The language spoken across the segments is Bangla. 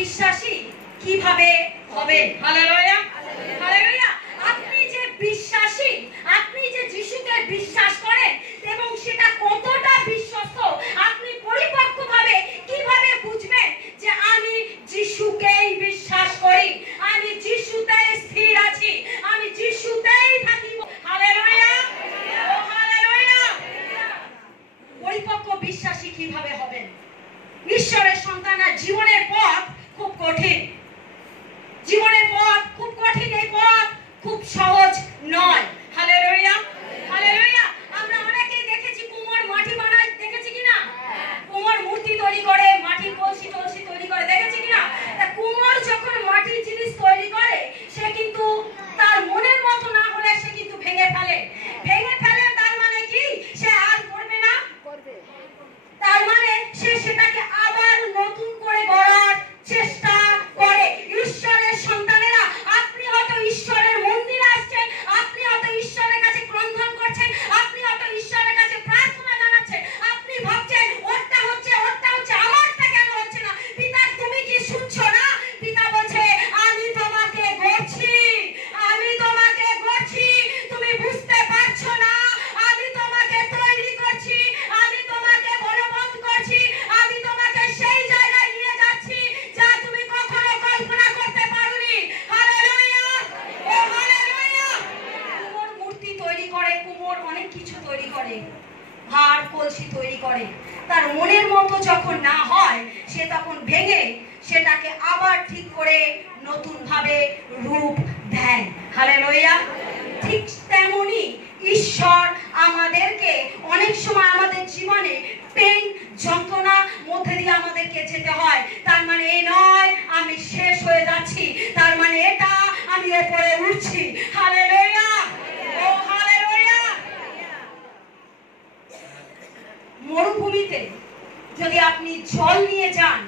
বিশ্বাসী কিভাবে হবেন? Hallelujah, hallelujah. আপনি যে বিশ্বাসী, আপনি যে যিশুকে বিশ্বাস করেন এবং সেটা কতটা বিশ্বস্ত, আপনি পরিপক্কভাবে কিভাবে বুঝবেন যে আমি যিশুকেই বিশ্বাস করি, আমি যিশুতেই স্থির আছি, আমি যিশুতেই থাকিব। হালেলুয়া, ও হালেলুয়া। পরিপক্ক বিশ্বাসী কিভাবে হবেন? ঈশ্বরের সন্তানরা জীবনের পথ খুব কঠিন, জীবনের পথ খুব কঠিন, এই পথ খুব সহজ নয়। Hallelujah, hallelujah. আমরা অনেকেই দেখেছি কুমোর মাটি বানায়, দেখেছি কিনা? কুমোর মূর্তি তৈরি করে, মাটির কলসি টলসি তৈরি করে, দেখেছি কিনা? তা কুমোর যখন মাটির জিনিস তৈরি করে, সে কিন্তু তার মনের মতো না হলে সে কিন্তু ভেঙে ফেলে। ভেঙে ফেলে তার মানে কি? সে আর করবে না, তার মানে সে সেটাকে আবার নতুন করে গড়ার চেষ্টা করে। ঈশ্বরের সন্তানেরা, আপনি হয়তো ঈশ্বরের মন্দিরে আসছেন, আপনি হয়তো ঈশ্বরের কাছে ক্রন্দন করছেন, আপনি হয়তো ঈশ্বরের কাছে প্রার্থনা জানাচ্ছেন, আপনি ভাবছেন ওরটা হচ্ছে, আমারটা কেন হচ্ছে না? পিতা, তুমি কি শুনছো না? পিতা বলছে, আমি তোমাকে গড়ছি, আমি তোমাকে গড়ছি, তুমি বুঝতে পারছো না? আমি তোমাকে তৈরি করছি, আমি তোমাকে বলবৎ করছি, আমি তোমাকে সেই জায়গায় নিয়ে যাচ্ছি যা তুমি কখনো কল্পনা করতে পারোনি। হালেলুয়া, ও হালেলুয়া। কুমোর মূর্তি তৈরি করে, কুমোর অনেক কিছু তৈরি করে, ভার কলসি তৈরি করে। তার মনের মতো যখন না হয়, সে তখন ভেঙে সেটাকে আবার ঠিক করে নতুন ভাবে রূপ দেয়। হালেলুয়া। ঠিক তেমনি ঈশ্বর আমাদেরকে অনেক সময় আমাদের জীবনে পেন যন্ত্রণা মধ্যে দিয়ে আমাদেরকে যেতে হয়। তার মানে এই নয় আমি শেষ হয়ে যাচ্ছি, তার মানে এটা আমি উপরে উঠছি। হালেলুয়া, ও হালেলুয়া। মরুভূমিতে যদি আপনি জল নিয়ে যান,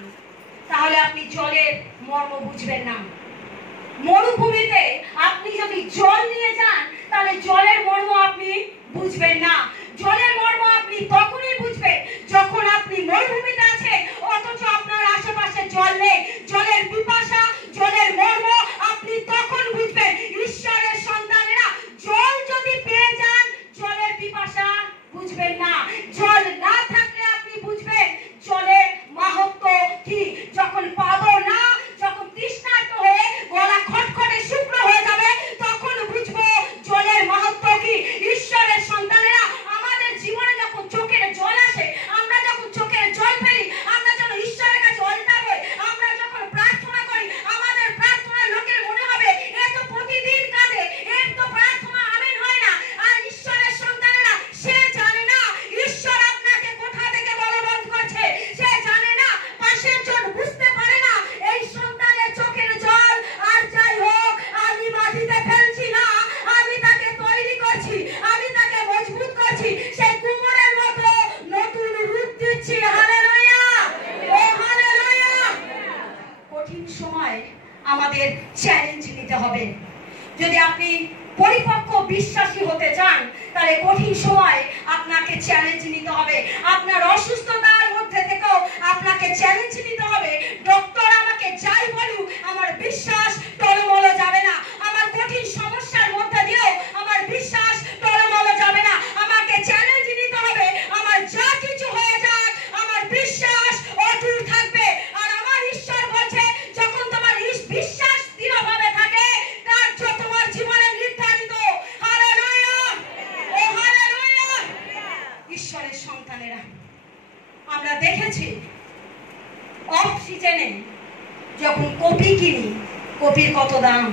তাহলে আপনি জলের মর্ম বুঝবেন না। মরুভূমিতে আপনি যদি জল নিয়ে যান, তাহলে জলের মর্ম আপনি বুঝবেন না। জলের মর্ম আপনি তখনই বুঝবেন যখন আপনি মরুভূমিতে আছেন, অথচ আপনার আশেপাশে জল নেই। জলের পিপাসা, জলের মর্ম আপনি তখন বুঝবেন। ঈশ্বরের সন্তানেরা, জল যদি পেয়ে যান, জলের পিপাসা বুঝবেন না। জল না থাকলে আপনি বুঝবেন জলের মাহাত্ম্য কি। যখন পাবো না, যখন তৃষ্ণার্ত হয়ে গলা খটখটে শুকনো হয়ে যাবে, তখন বুঝবো জলের মাহাত্ম্য কি। ঈশ্বরের সন্তানেরা, আমাদের জীবনে যখন চোখের জল আসে, আমরা যখন চোখের জল ফেলি, আমরা যখন ঈশ্বরের কাছে অলটাব হই, আমরা যখন প্রার্থনা করি, আমাদের প্রার্থনা লোকের মনে হবে এ তো প্রতিদিন কাঁদে, এর তো প্রার্থনা আমিন হয় না। আর ঈশ্বরের সন্তানেরা, সে জানে না ঈশ্বর আপনাকে কোথা থেকে বলবৎ করছে, সে জানে না, পাশের জন বুঝতে পারে না এই সন্তানের চোখের জল। আর যাই হোক, আমি মাটিতে ফেলছি না, আমি তাকে তৈরি করছি, আমি তাকে মজবুত করছি, সেই কুমোরের মতো নতুন রূপ দিচ্ছি। হালেলুয়া, ও হালেলুয়া। কঠিন সময় আমাদের চ্যালেঞ্জ নিতে হবে। যদি আপনি পরিপক্ক বিশ্বাসী হতে চান, তাহলে কঠিন সময় আপনাকে চ্যালেঞ্জ নিতে হবে। আপনার অসুস্থতার মধ্যে থেকেও আপনাকে চ্যালেঞ্জ নিতে হবে। ডক্টর আমাকে যাই বলুক, আমার বিশ্বাস টলমল যাবে না। আমার কঠিন সমস্যার মধ্যে দিয়েও আমার বিশ্বাস টলমল যাবে না। আমাকে চ্যালেঞ্জ নিতে হবে। আমার যা কিছু হয়ে যাক, আমার বিশ্বাস অটুট থাকবে। আর আমার ঈশ্বর বলছে, যখন তোমার বিশ্বাস দৃঢ়ভাবে থাকে, কার্য তোমার জীবনে নির্ধারিত। হালেলুয়া, ও হালেলুয়া। ঈশ্বরের সন্তানেরা, আমরা দেখেছি অফ সিজনে যখন কপি কিনি, কপির কত দাম,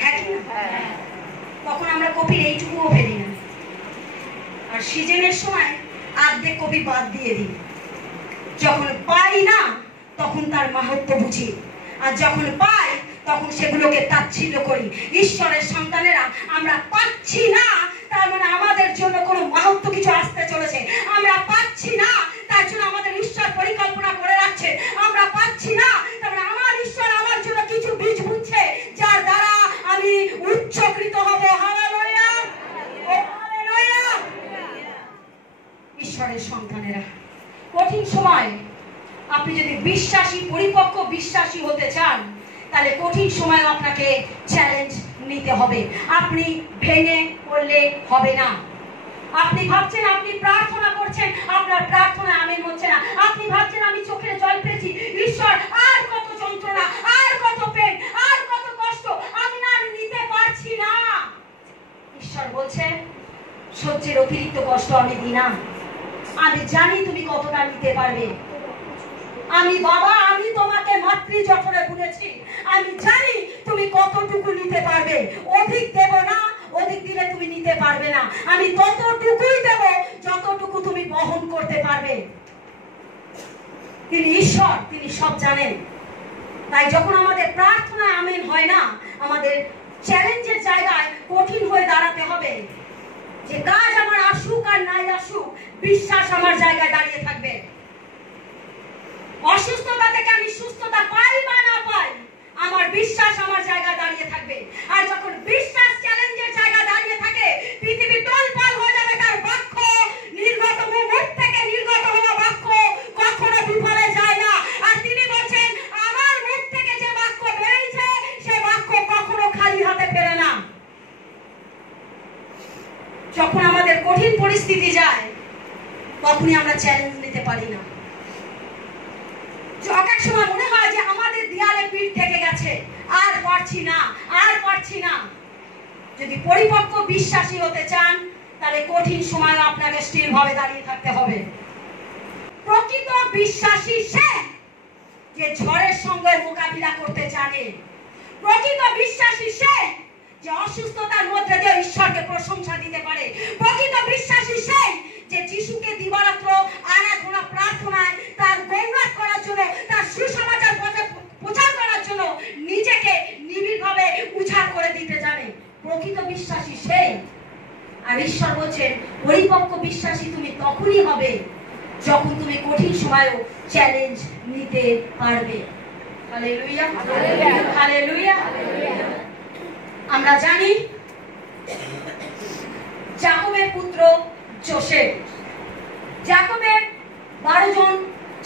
হ্যাঁ কি না? তখন আমরা কপির এইটুকুও ফেলি না। আর সিজনের সময় আর্ধেক কপি বাদ দিয়ে দিই। যখন পাই না, তখন তার মাহাত্ম্য বুঝি, আর যখন পাই তখন সেগুলোকে তাচ্ছিল্য করি। ঈশ্বরের সন্তানেরা, আমরা পাচ্ছি না, তার মানে আমাদের জন্য কোনো মাহাত্ম্য কিছু আসতে চলেছে। আমরা পাচ্ছি না, তার জন্য আমাদের ঈশ্বর পরিকল্পনা করে রাখছে। আমরা পাচ্ছি না, তার মানে আমার ঈশ্বর আমার জন্য কিছু বীজ বুনছে, যার দ্বারা আমি উচ্চকৃত হব। হালেলুয়া, ও হালেলুয়া। ঈশ্বরের সন্তানেরা, কঠিন সময় আপনি যদি বিশ্বাসী, পরিপক্ক বিশ্বাস বিশ্বাসী হতে চান, তাহলে কঠিন সময় আপনাকে চ্যালেঞ্জ নিতে হবে। আপনি ভেঙে পড়লে হবে না। আপনি ভাবছেন আপনি প্রার্থনা করছেন, আপনার প্রার্থনা আমিন হচ্ছে না। আপনি ভাবছেন আমি চোখের জল পেয়েছি, ঈশ্বর আর কত যন্ত্রণা, আর কত পেন, আর কত কষ্ট, আমি আর নিতে পারছি না। ঈশ্বর বলছেন সহ্যের অতিরিক্ত কষ্ট আমি দিই না। আমি জানি তুমি কতটা নিতে পারবে। আমি বাবা, আমি তোমাকে মাতৃ জঠরে বুনেছি, আমি জানি তুমি কতটুকু নিতে পারবে। অধিক দেব না, অধিক দিলে তুমি নিতে পারবে না। আমি ততটুকুই দেব যতটুকু তুমি বহন করতে পারবে। তিনি ঈশ্বর, তিনি সব জানেন। তাই যখন আমাদের প্রার্থনা আমিন হয় না, আমাদের চ্যালেঞ্জের জায়গায় কঠিন হয়ে দাঁড়াতে হবে যে কাজ আমার আসুক আর নাই আসুক, বিশ্বাস আমার জায়গায় দাঁড়িয়ে থাকবে। অসুস্থতা থেকে আমি সুস্থতা পাই বা না পাই, আমার বিশ্বাস আমার জায়গায় দাঁড়িয়ে থাকবে। আর যখন বিশ্বাস চ্যালেঞ্জের জায়গায় দাঁড়িয়ে থাকে, পৃথিবী টলপাল হয়ে যাবে। তার বাক্য নির্গত, মুখ থেকে নির্গত হওয়া বাক্য কখনো বিফলে যায় না। আর তিনি বলছেন আমার মুখ থেকে যে বাক্য বেরিয়েছে সে বাক্য কখনো খালি হাতে ফেরে না। যখন আমাদের কঠিন পরিস্থিতি যায়, তখনই আমরা চ্যালেঞ্জ নিতে পারি না। এক সময় মনে হয় যে আমাদের দেয়ালে পিঠ থেকে গেছে, আর পারছি না, আর পারছি না। যদি পরিপক্ক বিশ্বাসী হতে চান, তাহলে কঠিন সময় আপনাকে স্থির ভাবে দাঁড়িয়ে থাকতে হবে। প্রকৃত বিশ্বাসী সে যে ঝড়ের সঙ্গে মোকাবিলা করতে জানে। প্রকৃত বিশ্বাসী সে যে অসুস্থতার মধ্যে দিয়ে ঈশ্বরকে প্রশংসা দিতে পারে। প্রকৃত বিশ্বাসী সে যে যিশুকে দিবারাত্র আরাধনা প্রার্থনায় তার গৌরব করার জন্য, তার সুসমাচার প্রচার করার জন্য নিজেকে নিবিড়ভাবে উজাড় করে দিতে জানে। প্রকৃত বিশ্বাসী সে। আর ঈশ্বর বলছেন পরিপক্ক বিশ্বাসী তুমি তখনই হবে যখন তুমি কঠিন সময়েও চ্যালেঞ্জ নিতে পারবে। Hallelujah, hallelujah. আমরা জানি যাকবের পুত্র যোসেফ। যাকবের 12 জন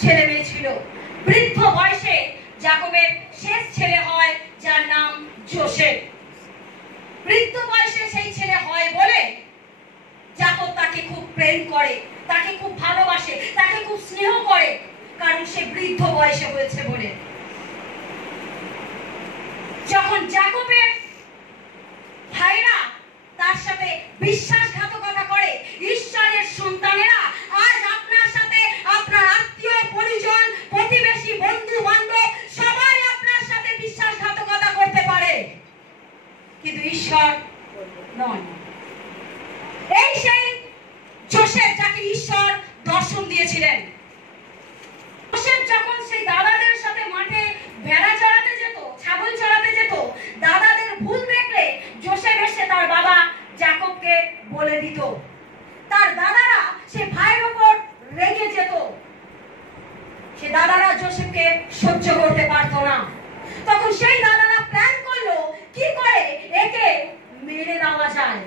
ছেলে মেয়ে ছিল। বৃদ্ধ বয়সে যাকবের শেষ ছেলে হয় যার নাম যোসেফ। বৃদ্ধ বয়সে সেই ছেলে হয় বলে যাকব তাকে খুব প্রেম করে, তাকে খুব ভালোবাসে, তাকে খুব স্নেহ করে, কারণ সে বৃদ্ধ বয়সে হয়েছে বলে। যখন যাকবের ভাইরা তার সাথে বিশ্বাসঘাতকতা করে, ঈশ্বরের সন্তানেরা আজ আপনার সাথে, আপনার আত্মীয় পরিজন, প্রতিবেশী, বন্ধু বান্ধব সবাই আপনার সাথে বিশ্বাসঘাতকতা করতে পারে, কিন্তু ঈশ্বর নন। এই সেই যোসেফ যাকে ঈশ্বর দর্শন দিয়েছিলেন। যোসেফ যখন সেই দাদাদের সাথে মাঠে ভেড়া চড়াতে যেত, ছাগল চড়াতে যেত, দাদাদের ভুল দেখলে যোসেফ এসে তার বাবা যাকবকে বলে দিত। তার দাদারা সে ভাইয়ের উপর রেগে যেত। সে দাদারা যোসেফকে সহ্য করতে পারতো না। তখন সেই দাদারা প্ল্যান করলো কি করে একে মেরে দেওয়া যায়,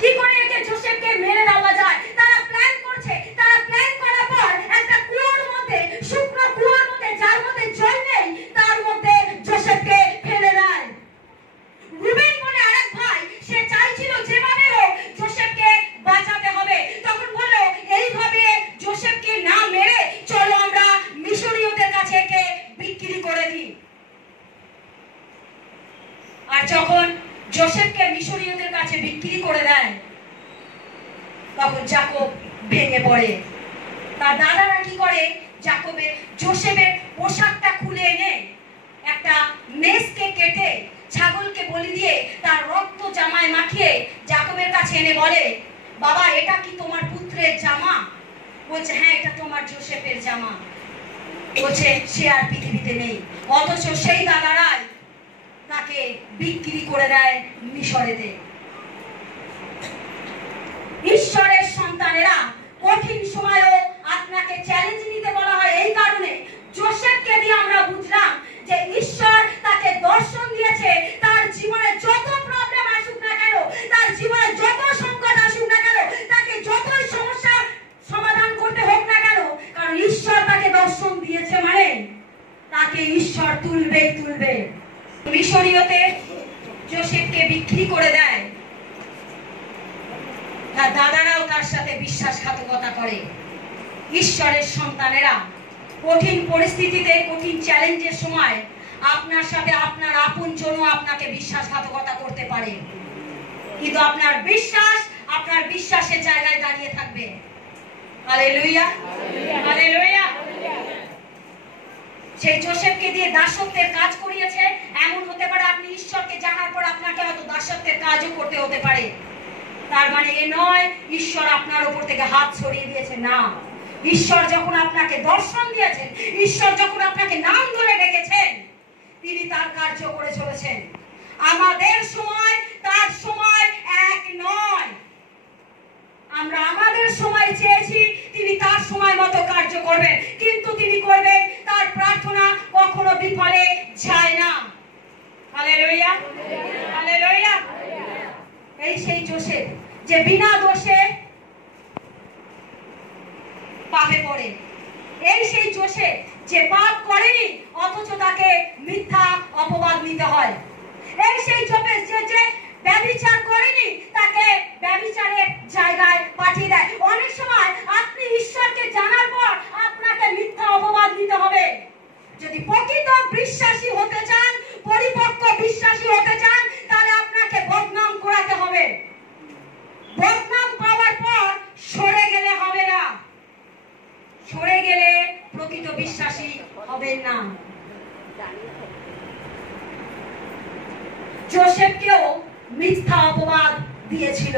কি করে একে যোসেফকে মেরে দেওয়া যায়। তারা প্ল্যান করছে। তারা প্ল্যান করার পর একটা কুয়োর মধ্যে, শুকনো কুয়োর মধ্যে, যার মধ্যে জল নেই, তার মধ্যে যোসেফকে ফেলে দেয়। রুবেন বলে আরেক ভাই, সে চাইছিল যেভাবে হোক যোসেফকে বাঁচাতে হবে। তখন বলল এইভাবে যোসেফকে না মেরে চলো আমরা মিশরীয়দের কাছে একে বিক্রি করে দিই। আর যখন যোসেফকে মিশরীয়দের কাছে বিক্রি করে দেয়, তখন যাকব ভেঙে পড়ে। তার দাদারা কি করে, যাকবের যোসেফের পোশাকটা খুলে এনে একটা মেষকে কেটে ছাগলকে বলি দিয়ে তার রক্ত জামায় মাখিয়ে যাকবের কাছে এনে বলে, বাবা এটা কি তোমার পুত্রের জামা? বলছে হ্যাঁ এটা তোমার যোসেফের জামা। বলছে সে আর পৃথিবীতে নেই। অথচ সেই দাদারাই তাকে বিক্রি করে দেয় মিশরেতে। ঈশ্বরের সন্তানেরা কঠিন সময়েও আপনাকে চ্যালেঞ্জ নিতে বলা হয়। এই কারণে যোসেফকে দিয়ে আমরা বুঝলাম যে ঈশ্বর তাকে দর্শন দিয়েছে। তার জীবনে যত প্রবলেম আসুক না কেন, তার জীবনে যত সংকট আসুক না কেন, তাকে যতই সমস্যার সমাধান করতে হোক না কেন, কারণ ঈশ্বর তাকে দর্শন দিয়েছে। তাকে ঈশ্বর তুলবেই তুলবে। মিশরীয়তে যোসেফকে বিক্রি করে দেয়, তার দাদারাও তার সাথে বিশ্বাসঘাতকতা করে। ঈশ্বরের সন্তানেরা কঠিন পরিস্থিতিতে, কঠিন চ্যালেঞ্জের সময় আপনার সাথে আপনার আপনজনও আপনাকে বিশ্বাসঘাতকতা করতে পারে, কিন্তু আপনার বিশ্বাসের জায়গায় দাঁড়িয়ে থাকবে। Hallelujah, hallelujah. সেই যোসেফকে দিয়ে দাসত্বের কাজ করিয়েছে। এমন হতে পারে আপনি ঈশ্বরকে জানার পর আপনাকে হয়তো দাসত্বের কাজও করতে হতে পারে। তার মানে এ নয় ঈশ্বর আপনার উপর থেকে হাত সরিয়ে দিয়েছে, না। ঈশ্বর যখন আপনাকে দর্শন দিয়েছেন, ঈশ্বর যখন আপনাকে নাম ধরে ডেকেছেন, তিনি তার কার্য করে চলেছেন। আমাদের সময় তার সময় এক নয়। আমরা আমাদের সময় চেয়েছি, তিনি তার সময় মতো কার্য করবেন, কিন্তু তিনি করবেন। তার প্রার্থনা কখনো বিফলে যায় না। Hallelujah, hallelujah. এই সেই যোসেফ যে বিনা দোষে পাপে পড়ে। এই সেই যোসেফ যে পাপ করেনি অথচ তাকে মিথ্যা অপবাদ নিতে হয়। এই সেই যোসেফ যে ব্যভিচার করেনি তাকে ব্যভিচারের জায়গায় পাঠিয়ে দেয়। অনেক সময় আপনি ঈশ্বরকে জানার পর আপনাকে মিথ্যা অপবাদ নিতে হবে। যদি প্রকৃত বিশ্বাসী হতে চান, পরিপক্ক বিশ্বাসী হতে চান, তাহলে আপনাকে বদনাম করাতে হবে। বদনাম পাওয়ার পর সরে গেলে হবে না, সরে গেলে প্রকৃত বিশ্বাসী হবেন না। যোসেফকেও মিথ্যা অপবাদ দিয়েছিল।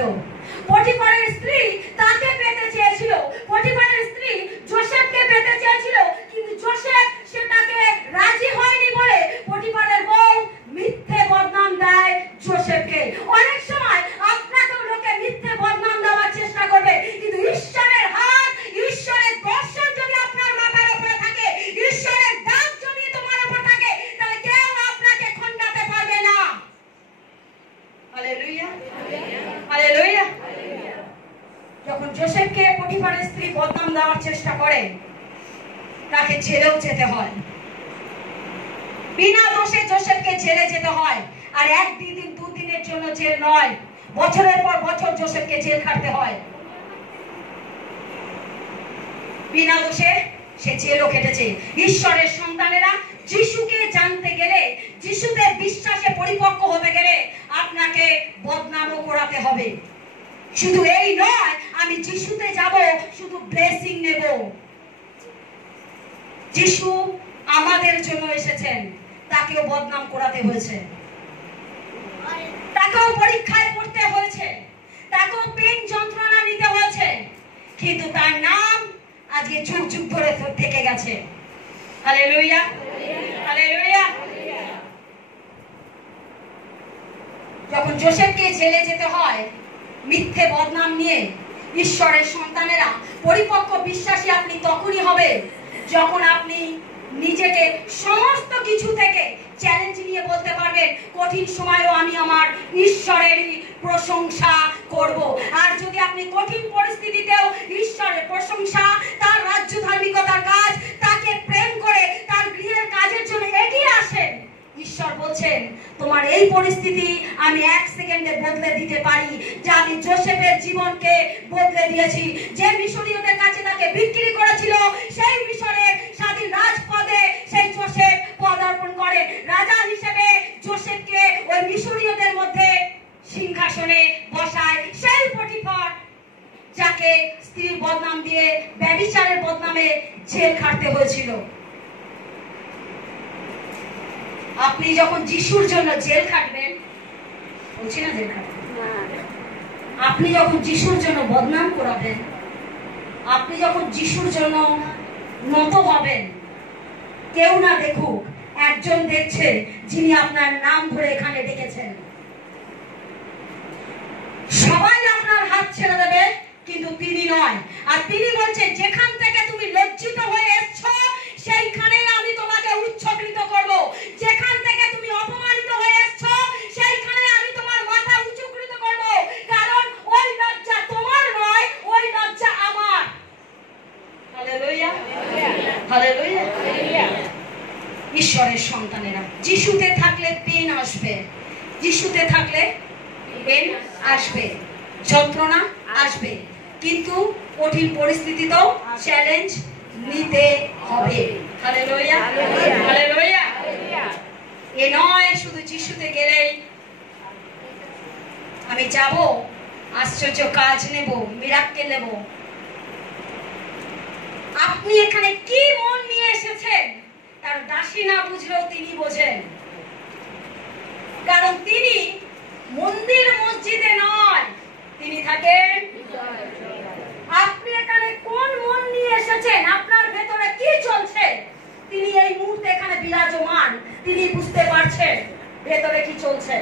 পটিফারের স্ত্রী তাকে পেতে চেয়েছিল, পটিফারের স্ত্রী যোসেফকে পেতে চেয়েছিল, কিন্তু যোসেফ সেটাকে রাজি হয়নি বলে পটিফারের বউ মিথ্যে বদনাম দেয় যোসেফকে। অনেক সময় আপনাকেও লোকে মিথ্যে বদনাম দেওয়ার চেষ্টা করবে, কিন্তু ঈশ্বরের হাত, ঈশ্বরের দর্শন যদি আপনার মাথার উপরে থাকে, ঈশ্বরের দান যদি তোমার উপর থাকে, তাহলে কেউ আপনাকে খণ্ডাতে পারবে না। Hallelujah, hallelujah. যখন যোসেফকে পটিফারের স্ত্রী বদনাম দেওয়ার চেষ্টা করে, তাকে জেলেও যেতে হয়। বিনা দোষে যোসেফকে জেলে যেতে হয়। আর এক দুদিন দুদিনের জন্য জেল নয়, বছরের পর বছর যোসেফকে জেল খাটতে হয়। বিনা দোষে সে জেলও কেটেছে। ঈশ্বরের সন্তানেরা যিশুকে জানতে গেলে, যিশুতে বিশ্বাসে পরিপক্ক হতে গেলে আপনাকে বদনামও করাতে হবে। শুধু এই নয় আমি যিশুতে যাব, শুধু ব্লেসিং নেব। যিশু আমাদের জন্য এসেছেন, তাকেও বদনাম করাতে হয়েছে, তাকেও পরীক্ষায় পড়তে হয়েছে, তাকেও পেন যন্ত্রণা নিতে হয়েছে, কিন্তু তার নাম আজকে যুগ যুগ ধরে থেকে গেছে। Hallelujah, hallelujah. যখন যোসেফকে জেলে যেতে হয় মিথ্যে বদনাম নিয়ে, ঈশ্বরের সন্তানেরা পরিপক্ক বিশ্বাসী আপনি তখনই হবে যখন আপনি নিজেকে সমস্ত কিছু থেকে চ্যালেঞ্জ নিয়ে বলতে পারবেন, কঠিন সময়েও আমি আমার ঈশ্বরেরই প্রশংসা করব। আর যদি আপনি কঠিন পরিস্থিতিতেও ঈশ্বরের প্রশংসা, তার রাজ্য ধার্মিকতার কাজ, তাকে প্রেম করে তার গৃহের কাজের জন্য এগিয়ে আসেন, ঈশ্বর বলছেন তোমার এই পরিস্থিতি আমি এক সেকেন্ডে বদলে দিতে পারি, যা আমি যোসেফের জীবনকে বদলে দিয়েছি। যে মিশরীয়দের কাছে তাকে বিক্রি করেছিল, সেই মিশরের স্বাধীন রাজপদে সেই যোসেফ পদার্পণ করে। রাজা হিসেবে যোসেফকে ওই মিশরীয়দের মধ্যে সিংহাসনে বসায়। সেই পটিফার যাকে স্ত্রীর বদনাম দিয়ে, ব্যভিচারের বদনামে জেল খাটতে হয়েছিল। আপনি যখন যিশুর জন্য জেল খাটবেন, বলছি না জেল খাটবেন, আপনি যখন যিশুর জন্য বদনাম করাবেন, আপনি যখন যিশুর জন্য নত হবেন, কেউ না দেখুক, একজন দেখছে যিনি আপনার নাম ধরে এখানে ডেকেছেন। সবাই আপনার হাত ছেড়ে দেবে, কিন্তু তিনি নয়। আর তিনি বলছেন যেখান থেকে তুমি লজ্জিত হয়ে এসছো, সেইখানেই আমি তোমাকে উচ্চকৃত করব। যেখান থেকে তুমি অপমানিত হয়ে এসছো, সেইখানে আমি তোমার মাথা উচ্চকৃত করব। কারণ ওই লজ্জা তোমার নয়, ওই লজ্জা আমার। Hallelujah, hallelujah. ঈশ্বরের সন্তানেরা। যিশুতে থাকলে পেন আসবে, যিশুতে থাকলে পেন আসবে, যন্ত্রণা আসবে, কিন্তু কঠিন পরিস্থিতিতেও চ্যালেঞ্জ নিতে হবে। Hallelujah, hallelujah. এ নয় শুধু যিশুতে গেলেই আমি যাব, আশ্চর্য কাজ নেব, মিরাক্কেল নেব। আপনি এখানে কি মন নিয়ে এসেছেন তার দাসী না বুঝলেও তিনি বোঝেন, কারণ তিনি মন্দির মসজিদে নয়, তিনি থাকেন। আপনি এখানে কোন মন নিয়ে এসেছেন, আপনার ভেতরে কি চলছে, তিনি এই মুহূর্তে এখানে বিরাজমান, তিনি বুঝতে পারছেন ভেতরে কি চলছে।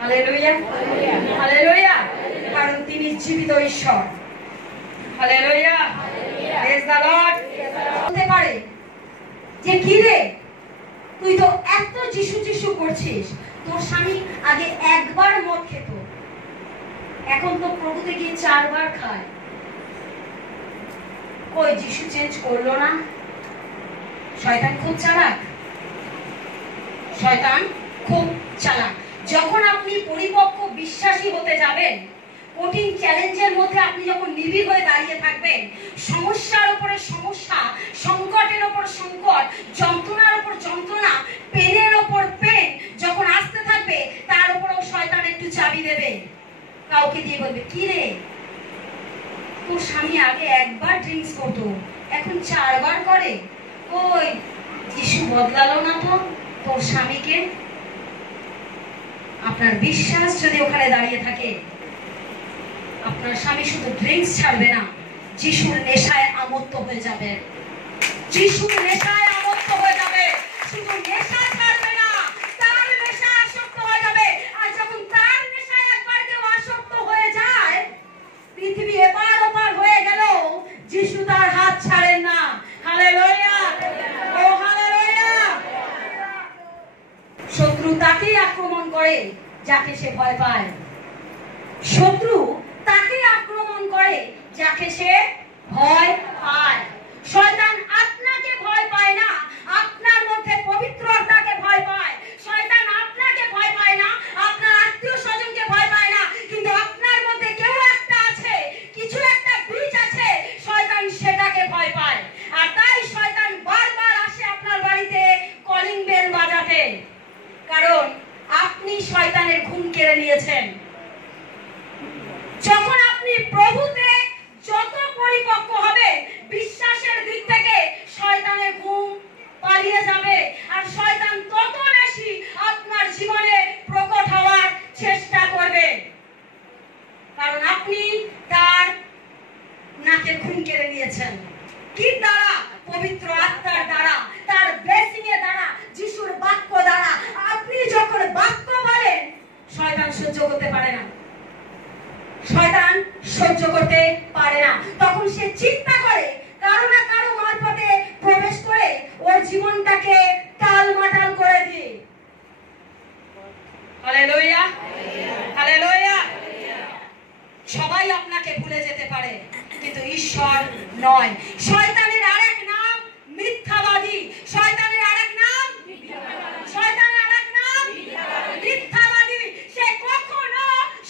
Hallelujah, hallelujah. কারণ তিনি জীবিত ঈশ্বর। Hallelujah, praise the Lord. বলতে পারে যে কি রে, তুই তো এত যিশু যিশু করছিস, তোর স্বামী আগে একবার মদ খেত, এখন তো প্রভুতে গিয়ে 4 বার খায়, কই যিশু চেঞ্জ করলো না? শয়তান খুব চালাক, শয়তান খুব চালাক। যখন আপনি পরিপক্ক বিশ্বাসী হতে যাবেন, কঠিন চ্যালেঞ্জের মধ্যে আপনি যখন নিবিড় হয়ে দাঁড়িয়ে থাকবেন, সমস্যার উপরে সমস্যা, সংকটের উপর সংকট, যন্ত্রণার উপর যন্ত্রণা, পেনের উপর পেন যখন আসতে থাকবে, তার উপরেও শয়তান একটু চাবি দেবে, কাউকে দিয়ে বলবে কি রে, তোর স্বামী আগে একবার ড্রিঙ্কস করতো, এখন 4 বার করে, ওই যিশু বদলালো না তো তোর স্বামীকে? আপনার বিশ্বাস যদি ওখানে দাঁড়িয়ে থাকে, আপনার স্বামী শুধু ড্রিঙ্কস ছাড়বে না, যিশুর নেশায় আমত্ত হয়ে যাবে, যিশুর নেশায় আমত্ত হয়ে যাবে। শুধু নেশা ছাড়বে না, তার নেশায় আসক্ত হয়ে যাবে। আর যখন তার নেশায় একবার কেউ আসক্ত হয়ে যায়, পৃথিবী এপার ওপার হয়ে গেল, যিশু তার হাত ছাড়েন না। হালেলুয়া, ও হালেলুয়া। শত্রু তাকেই আক্রমণ করে যাকে সে ভয় পায়, শত্রু তাকে আক্রমণ করে যাকে সে ভয় পায়। শয়তান আপনাকে ভয় পায় না, আপনার মধ্যে পবিত্রতাকে ভয় পায়। শয়তান আপনাকে ভয় পায় না, আপনার আত্মীয় স্বজনকে ভয় পায় না, কিন্তু আপনার মধ্যে কেউ একটা আছে, কিছু একটা বীজ আছে, শয়তান সেটাকে ভয় পায়। আর তাই শয়তান বারবার আসে আপনার বাড়িতে কলিং বেল বাজাতে, কারণ আপনি শয়তানের ঘুম কেড়ে নিয়েছেন। যখন আপনি প্রভুতে যত পরিপক্ক হবে, বিশ্বাসের দিক থেকে শয়তানের ঘুম পালিয়ে যাবে, আর শয়তান তত বেশি আপনার জীবনে প্রকট হওয়ার চেষ্টা করবে, কারণ আপনি তার নাকে ঘুম কেড়ে নিয়েছেন। কি দ্বারা? পবিত্র আত্মার দ্বারা, তার ব্লেসিং এর দ্বারা, যিশুর বাক্য দ্বারা। আপনি যখন বাক্য বলেন, শয়তান সহ্য করতে পারে না, শয়তান সহ্য করতে পারে না। তখন সে চিন্তা করে কারো না কারো মারফতে প্রবেশ করে ওর জীবনটাকে টালমাটাল করে দিয়ে। Hallelujah, hallelujah. সবাই আপনাকে ভুলে যেতে পারে, কিন্তু ঈশ্বর নয়। শয়তানের আরেক নাম মিথ্যাবাদী, শয়তানের আরেক নাম, শয়তানের আরেক নাম মিথ্যাবাদী। সে কখনো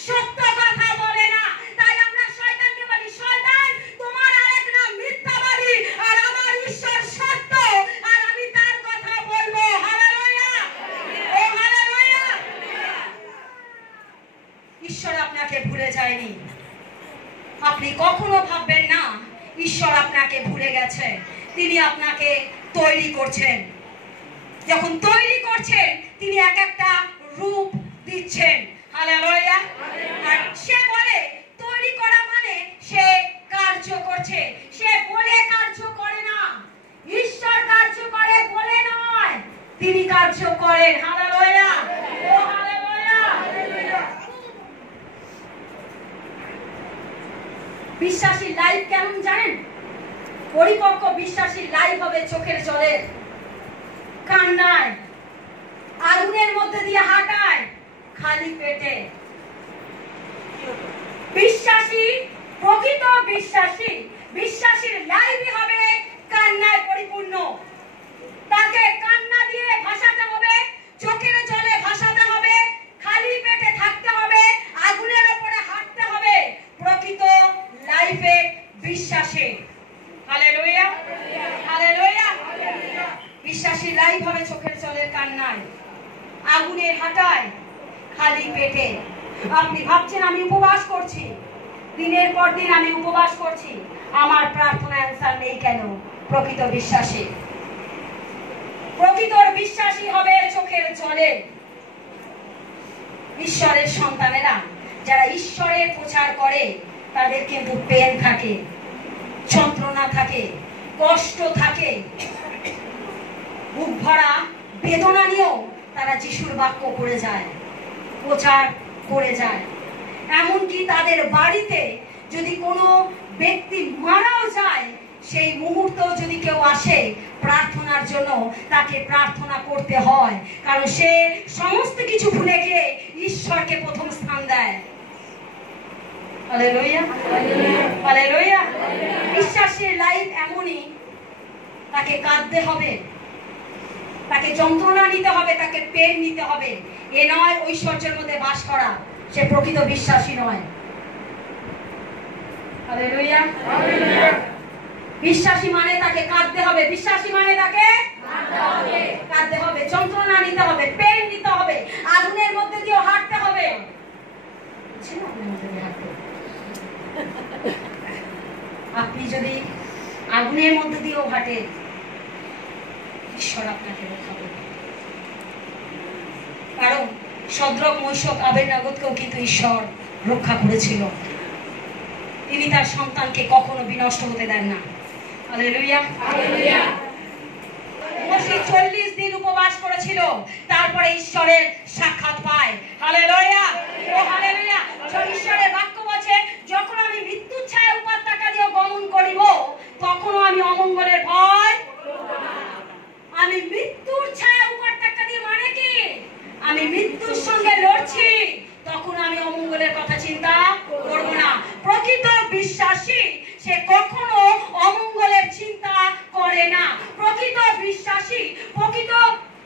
সত্য কথা বলে না। তাই আমরা শয়তানকে বলি, শয়তান তোমার আরেক নাম মিথ্যাবাদী, আর আমার ঈশ্বর সত্য, আর আমি তার কথা বলবো। হালেলুয়া, ও হালেলুয়া। ঈশ্বর আপনাকে ভুলে যায়নি। আপনি কখনো ভাববেন না ঈশ্বর আপনাকে ভুলে গেছে। তিনি আপনাকে তৈরি করছেন। যখন তৈরি করছেন, তিনি এক একটা রূপ দিচ্ছেন। হালেলুয়া। আর সে বলে তৈরি করা মানে সে কার্য করছে। সে বলে কার্য করে না। ঈশ্বর কার্য করে বলে নয়, তিনি কার্য করেন। হালেলুয়া, ও হালেলুয়া। বিশ্বাসী লাইফ কেমন জানেন? পরিপক্ক বিশ্বাসী লাইফ হবে চোখের জলে, কান্নায়, আগুনের মধ্যে দিয়ে হাঁটায়, খালি পেটে। বিশ্বাসী, প্রকৃত বিশ্বাসী, বিশ্বাসীর লাইফই হবে কান্নায় পরিপূর্ণ। তাকে বিশ্বাসী লাইভ হবে চোখের জলের কান্নায়, আগুনের হাঁটায়, খালি পেটে। আপনি ভাবছেন আমি উপবাস করছি, দিনের পর দিন আমি উপবাস করছি, আমার প্রার্থনা অ্যান্সার নেই কেন? প্রকৃত বিশ্বাসী, প্রকৃত বিশ্বাসী হবে চোখের জলে। ঈশ্বরের সন্তানেরা যারা ঈশ্বরের প্রচার করে তাদের কিন্তু পেন থাকে, যন্ত্রণা থাকে, কষ্ট থাকে, বুক ভরা বেদনা নিয়েও তারা যিশুর বাক্য করে যায়, প্রচার করে যায়। এমনকি তাদের বাড়িতে যদি কোনো ব্যক্তি মারাও যায়, সেই মুহূর্ত যদি কেউ আসে প্রার্থনার জন্য, তাকে প্রার্থনা করতে হয়, কারণ সে সমস্ত কিছু ভুলে গিয়ে ঈশ্বরকে প্রথম স্থান দেয়। Hallelujah, hallelujah. বিশ্বাসের লাইফ এমনই, তাকে কাঁদতে হবে, তাকে যন্ত্রণা নিতে হবে, তাকে পেন নিতে হবে। এ নয় ঐশ্বর্যের মধ্যে বাস করা, সে প্রকৃত বিশ্বাসী নয়। হালেলুয়া। বিশ্বাসী মানে তাকে কাঁদতে হবে, বিশ্বাসী মানে তাকে কাঁদতে হবে, যন্ত্রণা নিতে হবে, পেন নিতে হবে, আগুনের মধ্যে দিয়ে হাঁটতে হবে। আপনি যদি আগুনের মধ্যে দিয়েও হাঁটেন, ঈশ্বর আপনাকে রক্ষা করবে। কারণ শদ্রক, মেশক, আবেদনাগোকেও কিন্তু ঈশ্বর রক্ষা করেছিল। তিনি তার সন্তানকে কখনো বিনষ্ট হতে দেন না। Hallelujah, hallelujah. মোশে 40 দিন উপবাস করেছিল, তারপরে ঈশ্বরের সাক্ষাৎ পায়। হালেলুয়া, ও হালেলুয়া। ঈশ্বরের বাক্য বলছে, যখন আমি মৃত্যুর ছায়া উপত্যকা দিয়ে গমন করিব, তখনও আমি অমঙ্গলের ভয়। আমি মৃত্যুর ছায়া উপত্যকা দিয়ে মানে কি? আমি মৃত্যুর সঙ্গে লড়ছি, তখন আমি অমঙ্গলের কথা চিন্তা করব না। প্রকৃত বিশ্বাসী সে কখনো অমঙ্গলের চিন্তা করে না। প্রকৃত বিশ্বাসী, প্রকৃত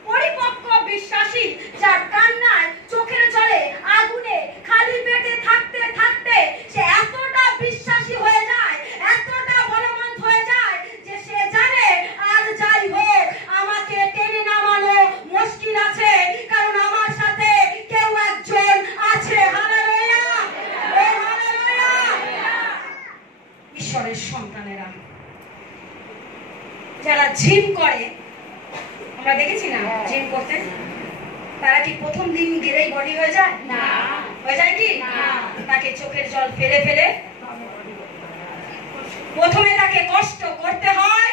পরিপক্ক বিশ্বাসী, যার কান্নায়, চোখের জলে, আগুনে, খালি পেটে থাকতে থাকতে সে এতটা বিশ্বাসী হয়ে যায়, এতটা বলবন্ত হয়ে যায় যে সে জানে আর যাই হোক আমাকে টেনে নামানো মুশকিল আছে, কারণ আমার সাথে কেউ একজন আছে। Hallelujah, hallelujah. ঈশ্বরের সন্তানেরা যারা জিম করে, আমরা দেখেছি না জিম করতে, তারা কি প্রথম দিন গেলেই বডি হয়ে যায়? না। হয়ে যায় কি? না। তাকে চোখের জল ফেলে ফেলে প্রথমে তাকে কষ্ট করতে হয়,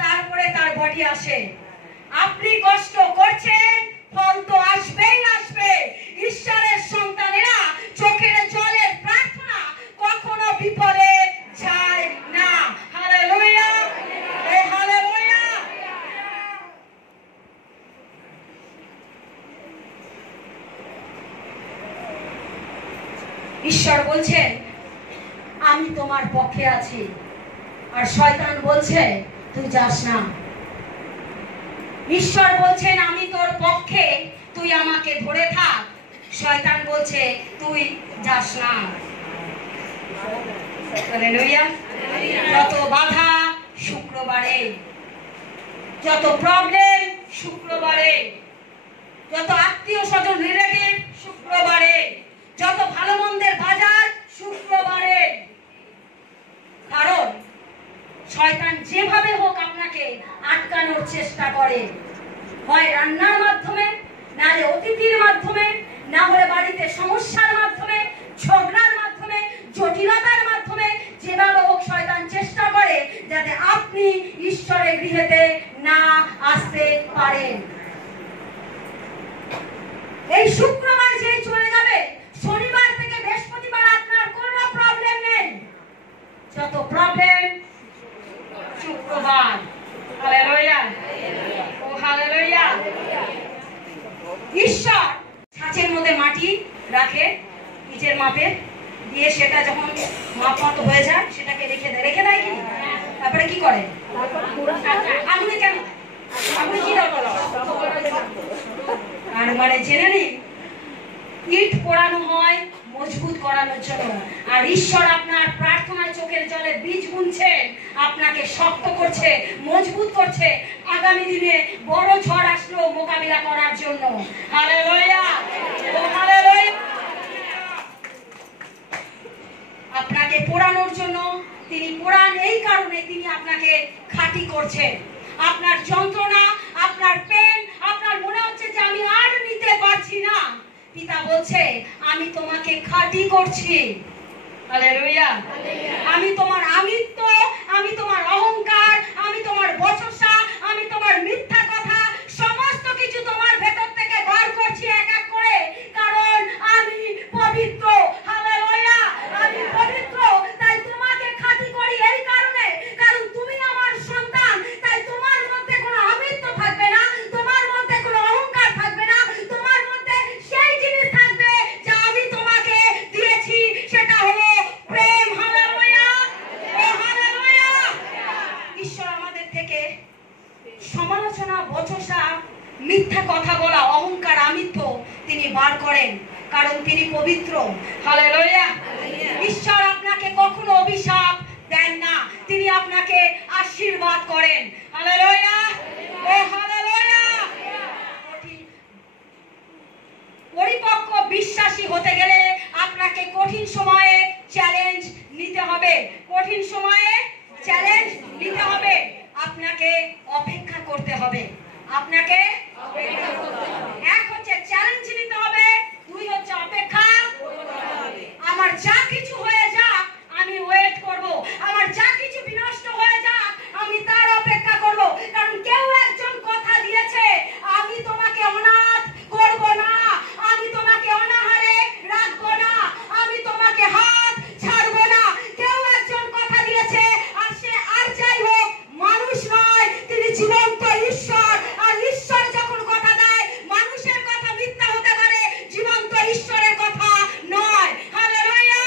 তারপরে তার বডি আসে। আপনি কষ্ট করছেন, ফল তো আসবেই আসবে। ঈশ্বরের সন্তানেরা চোখের জলের প্রার্থনা কখনো বিফলে যায় না। Hallelujah, hallelujah. ঈশ্বর বলছেন আমি তোমার পক্ষে আছি, আর শয়তান বলছে তুই যাস না। ঈশ্বর বলছেন আমি তোর পক্ষে, তুই আমাকে ধরে থাক। শয়তান বলছে তুই যাস না। হালেলুয়া। যত বাধা শুক্রবারে, যত প্রবলেম শুক্রবারে, যত আত্মীয় স্বজন রিলেটিভ শুক্রবারে, যত ভালো মন্দের বাজার শুক্রবারে। কারণ শয়তান যেভাবে হোক আপনাকে আটকানোর চেষ্টা করে, হয় রান্নার মাধ্যমে, না হলে অতিথির মাধ্যমে, না হলে বাড়িতে সমস্যার মাধ্যমে, ঝগড়ার মাধ্যমে, জটিলতার মাধ্যমে। যেভাবে হোক শয়তান চেষ্টা করে যাতে আপনি ঈশ্বরের গৃহেতে না আসতে পারেন। এই শুক্রবার যে চলে যাবে, শনিবার থেকে বৃহস্পতিবার আপনার কোনো প্রবলেম নেই, যত প্রবলেম শুক্রবার। হালেলুয়া, ও হালেলুয়া। ঈশ্বর ছাঁচের মধ্যে মাটি রাখে নিজের মাপে দিয়ে, সেটা যখন মাপ মতো হয়ে যায় সেটাকে রেখে দেয়। রেখে দেয় কি? তারপরে কি করে? আগুনে কেন? আগুনে কি দরকার? আর মানে জেনে নিন, ইট পোড়ানো হয় মজবুত করানোর জন্য। আর ঈশ্বর আপনার প্রার্থনায় চোখের জলে বীজ বুনছে, আপনাকে শক্ত করছে, মজবুত করছে। আগামী দিনে বড় ঝড় আসলো মোকাবিলা করার জন্য। হালেলুয়া, ও হালেলুয়া। আপনাকে পোড়ানোর জন্য তিনি পোড়ান, এই কারণে তিনি আপনাকে খাঁটি করছেন। আপনার যন্ত্রণা, আপনার পেন, আপনার মনে হচ্ছে যে আমি আর নিতে পারছি না, পিতা বলছে আমি তোমাকে খাঁটি করছি। হালেলুয়া। আমি তোমার আমিত্ব, আমি তোমার অহংকার, আমি তোমার বচসা, আমি তোমার মিথ্যা কথা সমস্ত কিছু তোমার ভেতর থেকে বার করছি এক এক করে, কারণ আমি পবিত্র। হালেলুয়া, আমি পবিত্র, তাই তোমাকে খাঁটি করি এই কারণে, কারণ তুমি আমার সন্তান। তাই তোমার মধ্যে কোনো আমিত্ব থাকবে না, তোমার মধ্যে কোনো অহংকার থাকবে না, তোমার মধ্যে সেই জিনিস থাকবে যা আমি তোমাকে দিয়েছি, সেটা হলো প্রেম। হালেলুয়া, ও হালেলুয়া। ঈশ্বর আমাদের থেকে সমালোচনা, বচসা, মিথ্যা কথা বলা, অহংকার, আমিত্ব তিনি বার করেন, কারণ তিনি পবিত্র। হালেলুয়া। ঈশ্বর আপনাকে কখনো অভিশাপ দেন না, তিনি আপনাকে আশীর্বাদ করেন। হালেলুয়া, ও হালেলুয়া। পরিপক্ক বিশ্বাসী হতে গেলে আপনাকে কঠিন সময়ে চ্যালেঞ্জ নিতে হবে। কঠিন সময়ে চ্যালেঞ্জ নিতে হবে, আপনাকে অপেক্ষা করতে হবে। আপনাকে এক হচ্ছে চ্যালেঞ্জ নিতে হবে, দুই হচ্ছে অপেক্ষা। আমার যা কিছু হয়ে যাক আমি ওয়েট করব, আমার যা কিছু বিনষ্ট হয়ে যাক আমি তার অপেক্ষা করব, কারণ কেউ একজন কথা দিয়েছে আমি তোমাকে অনাথ করব না, আমি তোমাকে অনাহারে রাখবো না, আমি তোমাকে হাত ছাড়বো না। কেউ একজন কথা দিয়েছে, আর সে আর যাই হোক মানুষ নয়, তিনি জীবন্ত ঈশ্বর। আর ঈশ্বর যখন কথা দেয়, মানুষের কথা মিথ্যা হতে পারে, জীবন্ত ঈশ্বরের কথা নয়। হালেলুয়া,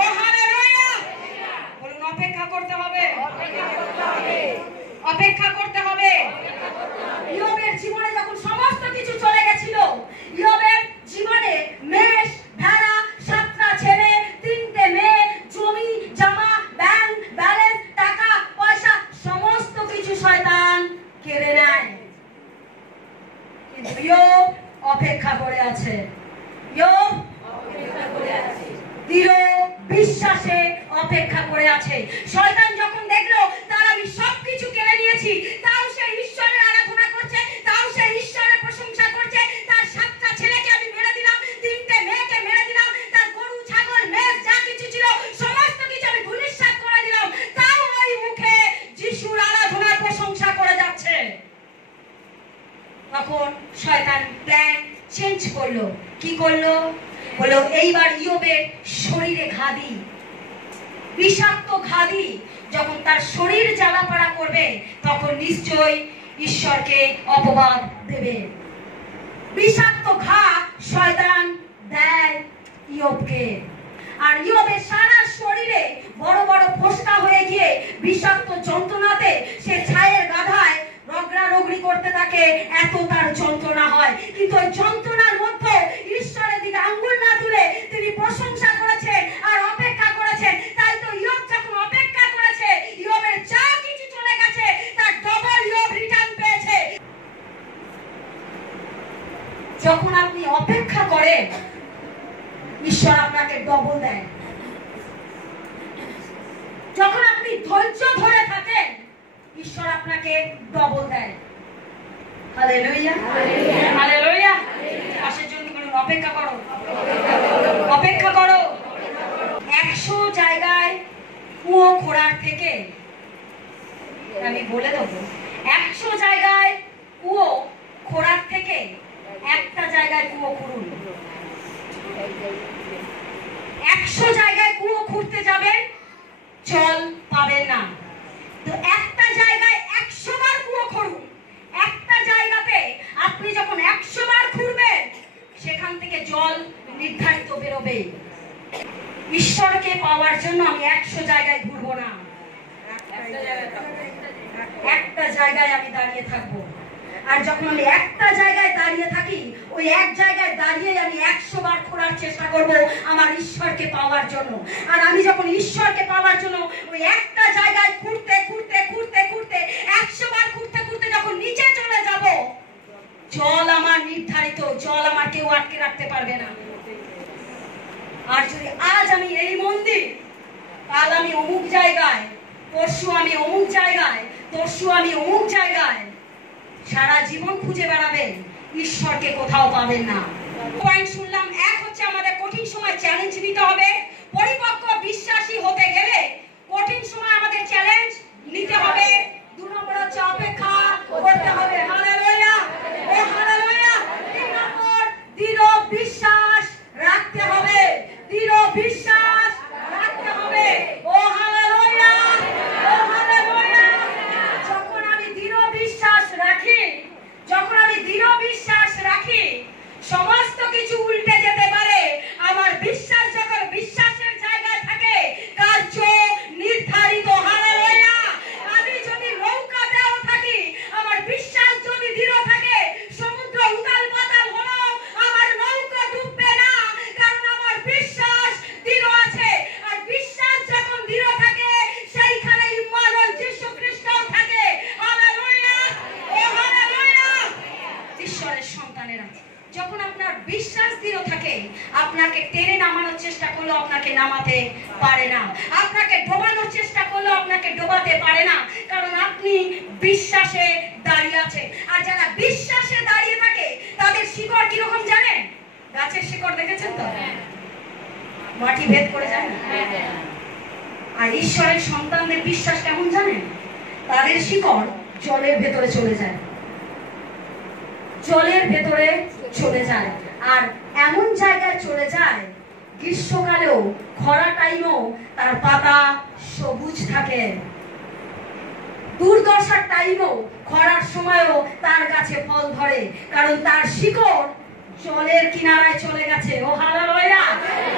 ও হালেলুয়া। বলুন অপেক্ষা করতে হবে, অপেক্ষা করতে হবে। ইয়োবের জীবনে যখন সমস্ত কিছু চলে গেছিল, ইয়োবের জীবনে মেষ, ভেড়া, 7টা ছেলে, 3টে মেয়ে, জমি জমা, ব্যাংক ব্যালেন্স, টাকা পয়সা সমস্ত কিছু শয়তান কেড়ে নেয়, কিন্তু ইয়োব অপেক্ষা করে আছে। ইয়োব দৃঢ় বিশ্বাসে অপেক্ষা করে আছে। শয়তান যখন দেখলো তার আমি সবকিছু কেড়ে নিয়েছি, তাও সে ঈশ্বরের আরাধনা করছে, তাও সে ঈশ্বরের প্রশংসা করছে, তার 7টা ছেলেকে আমি মেরে দিলাম, 3টে মেয়েকে মেরে দিলাম, তার গরু ছাগল মেষ যা কিছু ছিল সমস্ত কিছু আমি ভূমিসাৎ করে দিলাম, তাও ওই মুখে যিশুর আরাধনার প্রশংসা করে যাচ্ছে। তখন শয়তান প্ল্যান চেঞ্জ করলো। কি করলো? বললো এইবার ইয়োবের শরীরে ঘা দিই, বিষাক্ত ঘা দিই। যখন তার শরীর জ্বালাপাড়া করবে তখন নিশ্চয়ই ঈশ্বরকে অপবাদ দেবে। বিষাক্ত ঘা শয়তান দেয় ইয়োবকে, আর ইয়োবের সারা শরীরে বড় বড় ফোসকা হয়ে গিয়ে বিষাক্ত যন্ত্রণাতে সে ছায়ের গাধায় রগড়ারগড়ি করতে থাকে, এত তার যন্ত্রণা হয়। কিন্তু ওই যন্ত্রণার মধ্যে ঈশ্বরের দিকে আঙ্গুল না তুলে তিনি প্রশংসা করেছেন আর অপেক্ষা করেছেন। তাই তো ইয়োব যখন অপেক্ষা করেছে, ইয়োবের যা কিছু চলে গেছে তার ডবল ইয়োব রিটার্ন পেয়েছে। যখন আপনি অপেক্ষা করেন, ঈশ্বর আপনাকে ডবল দেয়। যখন আপনি ধৈর্য ধরে থাকেন, ঈশ্বর আপনাকে ডবল দেয়। Hallelujah, hallelujah. পাশের জন্য বলুন অপেক্ষা করো, অপেক্ষা করো। 100 জায়গায় কুয়ো খোঁড়ার থেকে, আমি বলে দেবো, 100 জায়গায় কুয়ো খোঁড়ার থেকে একটা জায়গায় কুয়ো খুঁড়ুন। 100 জায়গায় কুয়ো খুঁড়তে যাবেন, জল পাবেন না। তো একটা জায়গায় 100 বার কুয়ো খুঁড়ুন। একটা জায়গাতে আপনি যখন 100 বার খুঁড়বেন, সেখান থেকে জল নির্ধারিত বেরোবে। ঈশ্বরকে পাওয়ার জন্য আমি 100 জায়গায় ঘুরবো না, একটা জায়গায় আমি দাঁড়িয়ে থাকবো। আর যখন আমি একটা জায়গায় দাঁড়িয়ে থাকি, ওই এক জায়গায় দাঁড়িয়ে আমি 100 বার খোঁড়ার চেষ্টা করব আমার ঈশ্বরকে পাওয়ার জন্য। আর আমি যখন ঈশ্বরকে পাওয়ার জন্য ওই একটা জায়গায় খুঁড়তে খুঁড়তে খুঁড়তে খুঁড়তে 100 বার খুঁড়তে খুঁড়তে যখন জল আমার কেউ আটকে রাখতে পারবে না। আর যদি আজ আমি এই মন্দির, কাল আমি অমুক জায়গায়, পরশু আমি অমুক জায়গায়, তরশু আমি অমুক জায়গায়, সারা জীবন খুঁজে বেড়াবেন, ঈশ্বরকে কোথাও পাবেন না। পয়েন্ট শুনলাম, এক হচ্ছে আমাদের কঠিন সময় চ্যালেঞ্জ নিতে হবে। পরিপক্ক বিশ্বাসী হতে গেলে কঠিন সময় আমাদের চ্যালেঞ্জ নিতে হবে। 2 নম্বর হচ্ছে অপেক্ষা করতে হবে। হালেলুয়া, ও হালেলুয়া। 3 নম্বর দৃঢ় বিশ্বাস রাখতে হবে। দৃঢ় বিশ্বাস রাখতে হবে। ও হালেলুয়া, ও হালেলুয়া। যখন আমি দৃঢ় বিশ্বাস রাখি, যখন আমি দৃঢ় বিশ্বাস রাখি, সমস্ত কিছু উল্টে যেতে পারে। আমার বিশ্বাস যখন বিশ্বাসের জায়গায় থাকে, কার্য নির্ধারিত। হালেলুয়া। আমি যদি নৌকাতেও থাকি, আমার বিশ্বাস যদি দৃঢ় থাকে, সমুদ্র উতাল পাতাল হলো আমার নৌকা ডুববে না, কারণ আমার বিশ্বাস দৃঢ় আছে। আর বিশ্বাস যখন দৃঢ় থাকে, সেইখানে ইম্মানুয়েল যীশু খ্রিস্টও থাকে। হালেলুয়া, ও হালেলুয়া। ঈশ্বরের সন্তানেরা, যখন আপনার বিশ্বাস দৃঢ় থাকে, আপনাকে টেনে নামানোর চেষ্টা করলেও আপনাকে নামাতে পারে না, আপনাকে ডোবানোর চেষ্টা করলেও আপনাকে ডোবাতে পারে না, কারণ আপনি বিশ্বাসে দাঁড়িয়ে আছে। আর যারা বিশ্বাসে দাঁড়িয়ে থাকে, তাদের শিকড় কিরকম জানেন? গাছের শিকড় দেখেছেন তো, মাটি ভেদ করে যায় না। আর ঈশ্বরের সন্তানদের বিশ্বাস কেমন জানেন? তাদের শিকড় জলের ভেতরে চলে যায়, জলের ভেতরে চলে যায়। আর এমন জায়গায় চলে যায়, গ্রীষ্মকালেও, খরা টাইমেও তার পাতা সবুজ থাকে, দুর্দশার টাইমেও, খরার সময়ও তার গাছে ফল ধরে, কারণ তার শিকড় জলের কিনারায় চলে গেছে। ও হালেলুয়া।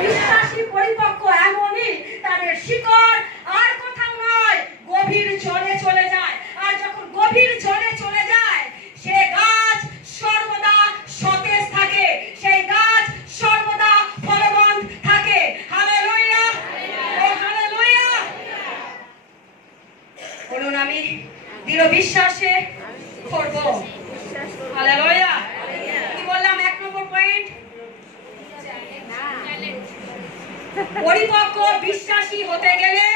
বিশ্বাসী পরিপক্ক এমনই, তাদের শিকড় আর কোথাও নয়, গভীর জলে চলে যায়। আর যখন গভীর জলে চলে যায়, সে গাছ সর্বদা সতেজ থাকে, সেই গাছ সর্বদা ফলবান থাকে। হালেলুয়া, ও হালেলুয়া। বলুন, আমি দৃঢ় বিশ্বাসে করব। হালেলুয়া। কি বললাম? 1 নম্বর পয়েন্ট, পরিপক্ক বিশ্বাসী হতে গেলে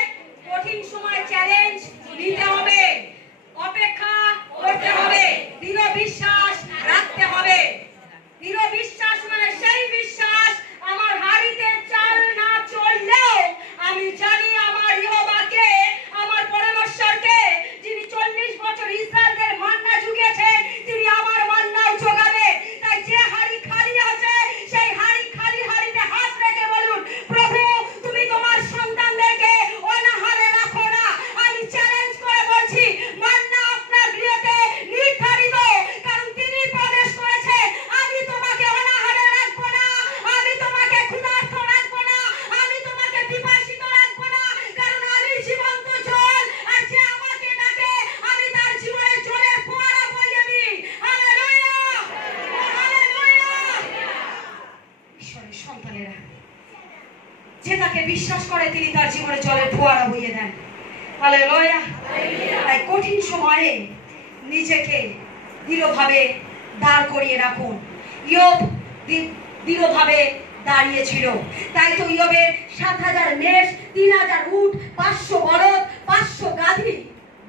কঠিন সময় চ্যালেঞ্জ নিতে হবে, অপেক্ষা করতে হবে, দৃঢ় বিশ্বাস রাখতে হবে। দৃঢ় বিশ্বাস মানে সেই বিশ্বাস, আমার হাড়িতে চাল না চললেও আমি জানি আমার ইহোবাকে, আমার পরমেশ্বরকে, যিনি 40 বছর ইসরায়েলদের মান্না জুগিয়েছেন, তিনি আমার মান্নাও জোগাবে। তাই যে হাড়ি খালি আছে, সেই হাড়ি খালি হাড়িতে হাত রেখে বলুন, প্রভু তুমি তোমার সন্তানদেরকে অনাহারে রাখো না। আমি চ্যালেঞ্জ করে বলছি, মান্না আপনার গৃহতে নির্ধারিত, কারণ তিনি প্রবেশ করেছে। আমি তোমাকে অনাহারে রাখবো না, আমি তোমাকে ক্ষুধার্ত রাখবো না, আমি তোমাকে পিপাসিত রাখবো না, কারণ আমি জীবন্ত জল। আর যে আমাকে ডাকে, আমি তার জীবনে জলের ফোয়ারা বইয়ে দিই। Hallelujah, hallelujah. ঈশ্বরের সন্তানেরা, যে তাকে বিশ্বাস করে, তিনি তার জীবনে জলের ফোয়ারা বইয়ে দেন। হালেলুয়া। তাই কঠিন সময়ে নিজেকে দৃঢ়ভাবে দাঁড় করিয়ে রাখুন। ইয়োব দৃঢ়ভাবে দাঁড়িয়েছিল, তাই তো ইয়োবের 7,000 মেষ, 3,000 উট, 500 বলদ, 500 গাধী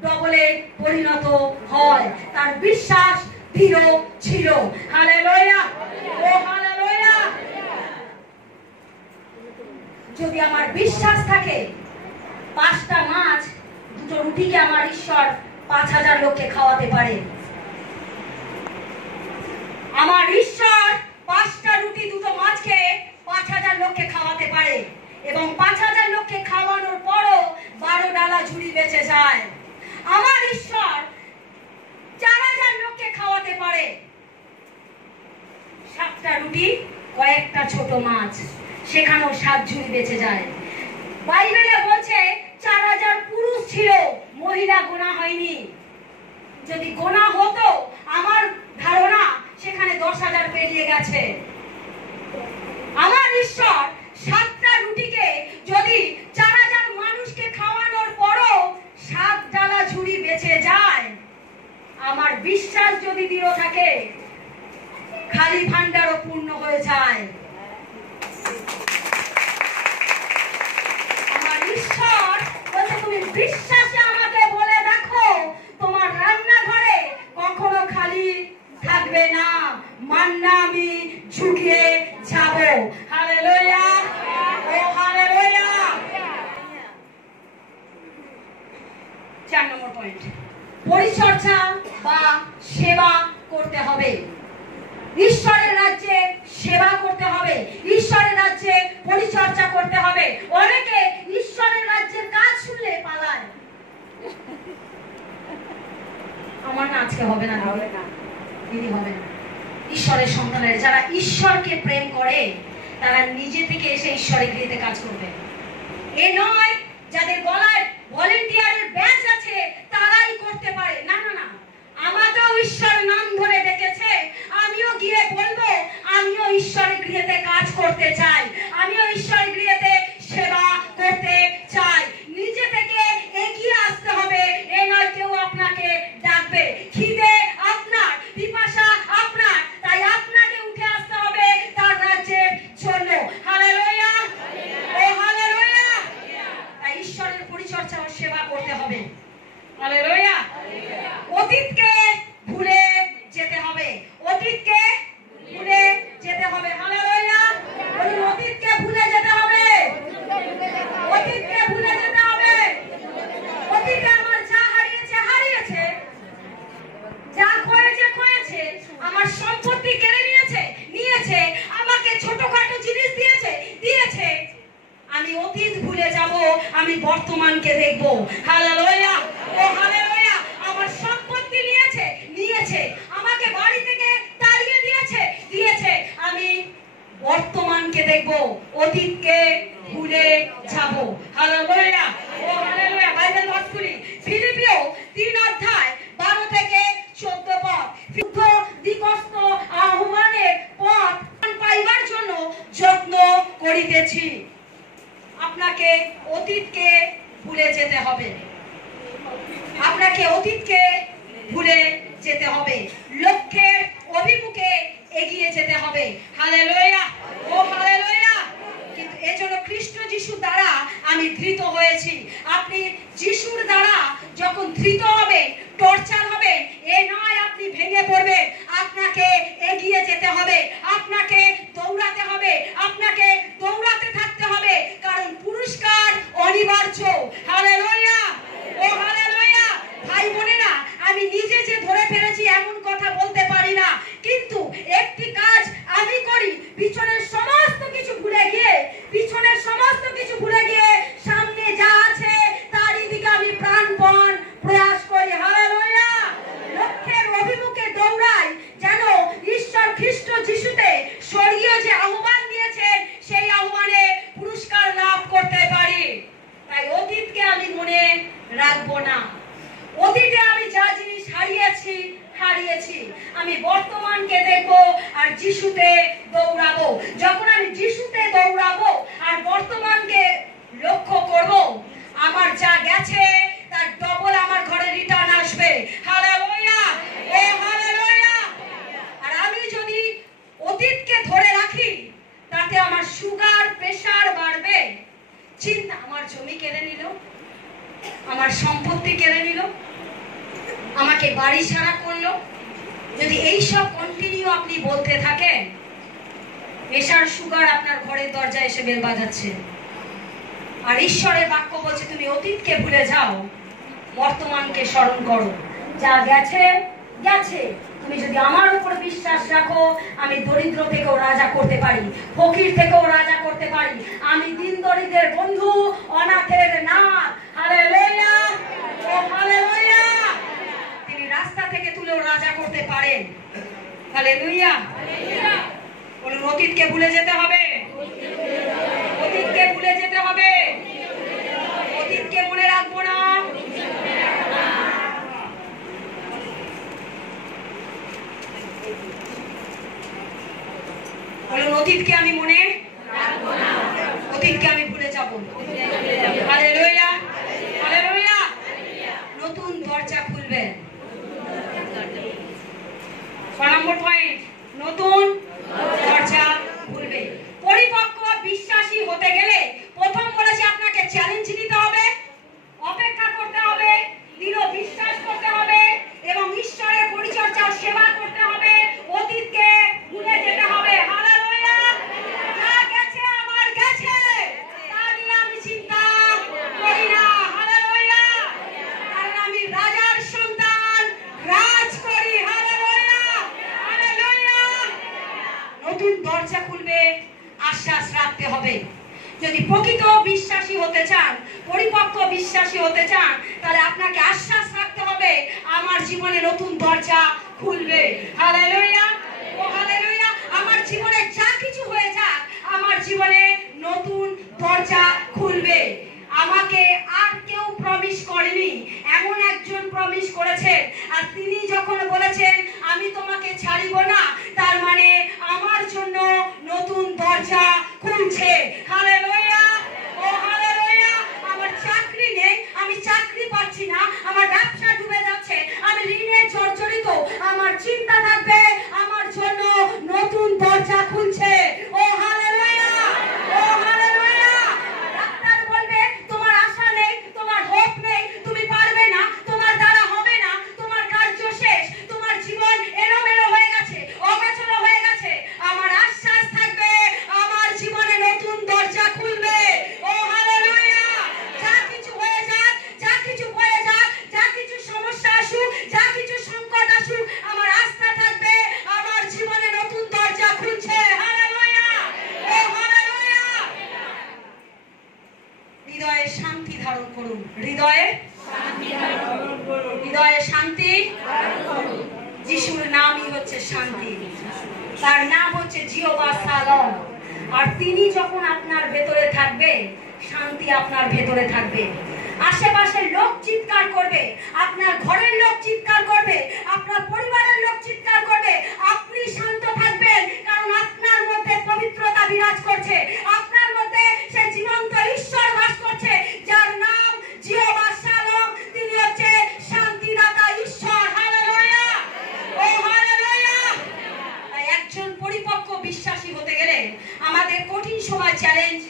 ডবলে পরিণত হয়। তার বিশ্বাস দৃঢ় ছিল। হালেলুয়া, ও হালেলুয়া। যদি আমার বিশ্বাস থাকে, 5টা মাছ, 2টো রুটিকে আমার ঈশ্বর 5,000 লোককে খাওয়াতে পারে। আমার ঈশ্বর 5টা রুটি 2টো মাছকে 5,000 লোককে খাওয়াতে পারে, এবং 5,000 লোককে খাওয়ানোর পরও 12 ডালা ঝুড়ি বেঁচে যায়। আমার ঈশ্বর 4,000 লোককে খাওয়াতে পারে, 7টা রুটি, কয়েকটা ছোট মাছ, সেখানেও 7 ঝুড়ি বেঁচে যায়। বাইবেলে বলছে 4,000 পুরুষ ছিল, মহিলা গোনা হয়নি। যদি গোনা হতো, আমার ধারণা সেখানে 10,000 পেরিয়ে গেছে। আমার ঈশ্বর 7টা রুটিকে যদি 4,000 মানুষকে খাওয়ানোর পরও 7 ডালা ঝুড়ি বেঁচে যায়, আমার বিশ্বাস যদি দৃঢ় থাকে, খালি ভান্ডারও পূর্ণ হয়ে যায়। আমার ঈশ্বর বলছে, তুমি বিশ্বাসে আমাকে বলে দেখো, তোমার রান্নাঘরে কখনো খালি থাকবে না, মান্না আমি ঝুঁকিয়ে যাব। হালেলুয়া, ও হালেলুয়া। 4 নম্বর পয়েন্ট, পরিচর্যা বা সেবা করতে হবে। ঈশ্বরের রাজ্যে সেবা করতে হবে, ঈশ্বরের রাজ্যে পরিচর্যা করতে হবে। অনেকে ঈশ্বরের রাজ্যের কাজ শুনলে পালায়। আমার না আজকে হবে না, দিদি হবে না। ঈশ্বরের সন্তানের যারা ঈশ্বরকে প্রেম করে তারা নিজে থেকে এসে ঈশ্বরের গৃহেতে কাজ করবে। এ নয় যাদের গলায় ভলেন্টিয়ারের ব্যাচ আছে তারাই করতে পারে, না না না। আমাকেও ঈশ্বর নাম ধরে ডেকেছে, আমিও গিয়ে বলবো আমিও ঈশ্বরের গৃহেতে কাজ করতে চাই, আমিও ঈশ্বরের গৃহেতে সেবা করতে চাই। নিজে থেকে এগিয়ে আসতে হবে, এ নয় কেউ আপনাকে ডাকবে। খিদে আপনার, পিপাসা আপনার, তাই আপনাকে উঠে আসতে হবে তার রাজ্যের জন্য। হালেলুয়া, ও হালেলুয়া। তাই ঈশ্বরের পরিচর্যা ও সেবা করতে হবে। হালেলুয়া। অতীতকে ভুলে যেতে হবে, অতীতকে ভুলে যেতে হবে। হালেলুয়া, বলুন অতীতকে ভুলে যেতে হবে, অতীতকে ভুলে যেতে হবে। অতীতে আমার যা হারিয়েছে হারিয়েছে, যা খয়েছে খয়েছে, আমার সম্পত্তি কেড়ে নিয়েছে, আমাকে ছোটখাটো জিনিস দিয়েছে। আমি অতীত ভুলে যাব, আমি বর্তমানকে দেখব। হালেলুয়া, ও হালেলুয়া। আমার সম্পত্তি নিয়েছে, আমাকে বাড়ি থেকে তাড়িয়ে দিয়েছে, আমি বর্তমানকে দেখব, অতীতকে ভুলে যাব। হালেলুয়া, ও হালেলুয়া। বাইবেল পাঠ করি, ফিলিপিও 3 অধ্যায় 12 থেকে 14 পদ। শুদ্ধ দিগস্ত আহ্বানের পথ পাইবার জন্য যত্ন করিতেছি। আপনাকে অতীতকে ভুলে যেতে হবে, আপনাকে অতীতকে ভুলে যেতে হবে, লক্ষ্যের অভিমুখে এগিয়ে যেতে হবে। হালেলুয়া, ও হালেলুয়া। কিন্তু এজন্য খ্রিস্ট যিশু দ্বারা আমি ধৃত হয়েছি। আপনি যিশুর দ্বারা যখন ধৃত হবে, টর্চার হবে, এ নয় আপনি ভেঙে পড়বেন। আপনাকে এগিয়ে যেতে হবে, আপনাকে দৌড়াতে হবে, আপনাকে দৌড়াতে থাকতে হবে, কারণ পুরস্কার অনিবার্য। হালেলুয়া, ও হালেলুয়া। ভাই বোনেরা, আমি নিজে যে ধরে ফেলেছি এমন কথা বলতে পারি না, কিন্তু একটি কাজ আমি করি, পিছনের সমস্ত কিছু ভুলে গিয়ে সামনে যা আছে তারই দিকে আমি প্রাণপণ প্রয়াস করি। হালেলুয়া, লক্ষ্যের অভিমুখে দৌড়াই, যেন ঈশ্বর খ্রিস্ট যিশুতে স্বর্গীয় যে আহ্বান দিয়েছেন সেই আহ্বানে পুরস্কার লাভ করতে পারি। তাই অতীতকে আমি মনে রাখবো না। অতীতে আমি যা জিনিস হারিয়েছি, আমি বর্তমানকে দেখবো আর যিশুতে দৌড়াবো। যখন আমি যিশুতে দৌড়াবো আর বর্তমানকে লক্ষ্য করব, আমার যা গেছে তার ডবল আমার ঘরে রিটার্ন আসবে। হালেলুয়া, ও হালেলুয়া। আর আমি যদি অতীতকে ধরে রাখি, তাতে আমার সুগার প্রেসার বাড়বে। চিন্তা, আমার জমি কেড়ে নিল, আমার সম্পত্তি কেড়ে নিল, আমাকে বাড়ি ছাড়া করলো। যদি এই সব কন্টিনিউ আপনি বলতে থাকেন, প্রেসার সুগার আপনার ঘরের দরজায় এসে বেল বাজাচ্ছে। আর ঈশ্বরের বাক্য বলছে তুমি অতীতকে ভুলে যাও, বর্তমানকে স্মরণ করো। যা গেছে গেছে। তুমি যদি আমার উপর বিশ্বাস রাখো, আমি দরিদ্র থেকেও রাজা করতে পারি, ফকির থেকেও রাজা করতে পারি। আমি দিন দরিদ্রের বন্ধু, অনাথের নাথ। হালেলুয়া, ও হালেলুয়া। তিনি রাস্তা থেকে তুলেও রাজা করতে পারেন। হালেলুয়া। বলুন অতীতকে ভুলে যেতে হবে, অতীতকে ভুলে যেতে হবে, অতীতকে মনে রাখবো না। বলুন অতীতকে আমি মনে রাখবো না, অতীতকে আমি ভুলে যাব। Hallelujah, hallelujah. নতুন দরজা খুলবেন। 4 নম্বর পয়েন্ট, নতুন আশ্বাস রাখতে হবে। যদি প্রকৃত বিশ্বাসী হতে চান, পরিপক্ক বিশ্বাসী হতে চান, তাহলে আপনাকে আশ্বাস রাখতে হবে আমার জীবনে নতুন দরজা খুলবে। হালেলুয়া, ও হালেলুয়া। আমার জীবনে যা কিছু হয়ে যাক, আমার জীবনে নতুন দরজা খুলবে। আমাকে আর কেউ প্রমিস করেনি, এমন একজন প্রমিস করেছেন। আর তিনি যখন বলেছেন আমি তোমাকে ছাড়িব না, তার মানে আমার জন্য নতুন দরজা খুলছে। হালেলুয়া, ও হালেলুয়া। আমার চাকরি নেই, আমি চাকরি পাচ্ছি না, আমার ব্যবসা ডুবে যাচ্ছে, আমি ঋণে জর্জরিত, আমার চিন্তা থাকবে আমার জন্য নতুন দরজা খুলছে। ও হালেলুয়া, ও হালেলুয়া। ডাক্তার বলবে তোমার আশা নেই, তোমার হোপ নেই, তুমি পারবে না, তোমার দ্বারা হবে না, তোমার কার্য শেষ, তোমার জীবন এলোমেলো হয়ে গেছে, অগোছালো হয়ে গেছে। আমার আশ্বাস থাকবে আমার জীবনে নতুন দরজা খুলবে। ও হালেলুয়া। যা কিছু হয়ে যাক, যা কিছু হয়ে যাক, যা কিছু সমস্যা আসুক, যা কিছু সংকট আসুক, আমার আস্থা থাকবে আমার জীবনে নতুন দরজা খুলছে। হালেলুয়া, ও হালেলুয়া। হৃদয়ে শান্তি ধারণ করুন, হৃদয়ে হৃদয়ে শান্তি। যিশুর নামই হচ্ছে শান্তি, তার নাম হচ্ছে জিহোবা শালোম। আর তিনি যখন আপনার ভেতরে থাকবে, শান্তি আপনার ভেতরে থাকবে। আশেপাশের লোক চিৎকার করবে, আপনার ঘরের লোক চিৎকার করবে, আপনার পরিবারের লোক চিৎকার করবে, আপনি শান্ত থাকবেন, কারণ আপনার মধ্যে পবিত্রতা বিরাজ করছে, আপনার মধ্যে সে জীবন্ত ঈশ্বর বাস করছে, যার নাম জিহোবা শালোম। তিনি হচ্ছে শান্তিদাতা ঈশ্বর। হালেলুয়া, ও হালেলুয়া। তাই একজন পরিপক্ক বিশ্বাসী হতে গেলে আমাদের কঠিন সময় চ্যালেঞ্জ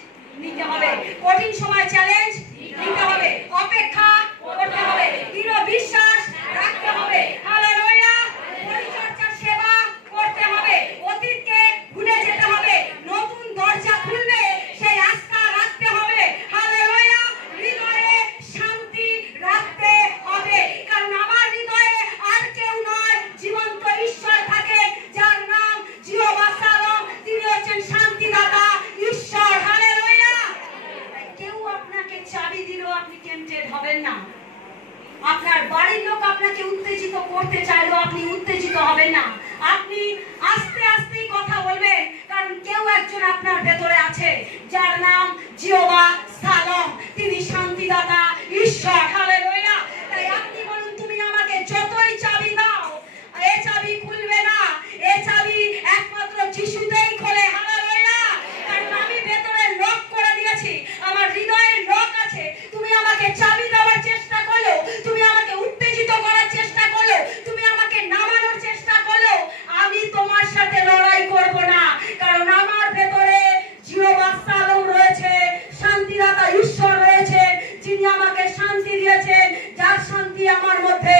নিতে হবে, কঠিন সময় চ্যালেঞ্জ নিতে হবে, অপেক্ষা করতে হবে, দৃঢ় বিশ্বাস রাখতে হবে। হালেলুয়া। পরিচর্যা সেবা করতে হবে, অতীতকে ভুলে যেতে হবে, নতুন দরজা খুলবে সেই আস্থা রাখতে হবে। হালেলুয়া। হৃদয়ে শান্তি রাখতে হবে, কারণ আমার হৃদয়ে আর কেউ নয়, জীবন্ত ঈশ্বর থাকে, যার নাম জিহোবা শালোম। তিনি হচ্ছেন শান্তিদাতা ঈশ্বর। হালেলুয়া। কেউ আপনাকে চাবি দিলেও আপনি টেম্পটেড হবেন না। আপনার বাড়ির লোক আপনাকে উত্তেজিত করতে চাইলেও আপনি উত্তেজিত হবেন না। আপনি আস্তে আস্তে কথা বলবেন, কারণ কেউ একজন আপনার ভেতরে আছে, যার নাম জিহোবা শালোম। তিনি শান্তিদাতা ঈশ্বর। হালেলুয়া। তাই আপনি বলুন, তুমি আমাকে যতই চাবি দাও, এ চাবি খুলবে না, এ চাবি একমাত্র যিশুতেই খোলে। হালেলুয়া। কারণ আমি ভেতরে লক করে দিয়েছি, আমার হৃদয়ের লক আছে। তুমি আমাকে চাবি দেওয়ার চেষ্টা করলো, তুমি আমাকে উত্তেজিত করার চেষ্টা করলো, তুমি আমাকে নামানোর চেষ্টা করলো, আমি তোমার সাথে লড়াই করব না, কারণ আমার ভেতরে জিহোবা শালোম রয়েছে, শান্তিদাতা ঈশ্বর রয়েছে, যিনি আমাকে শান্তি দিয়েছেন, যার শান্তি আমার মধ্যে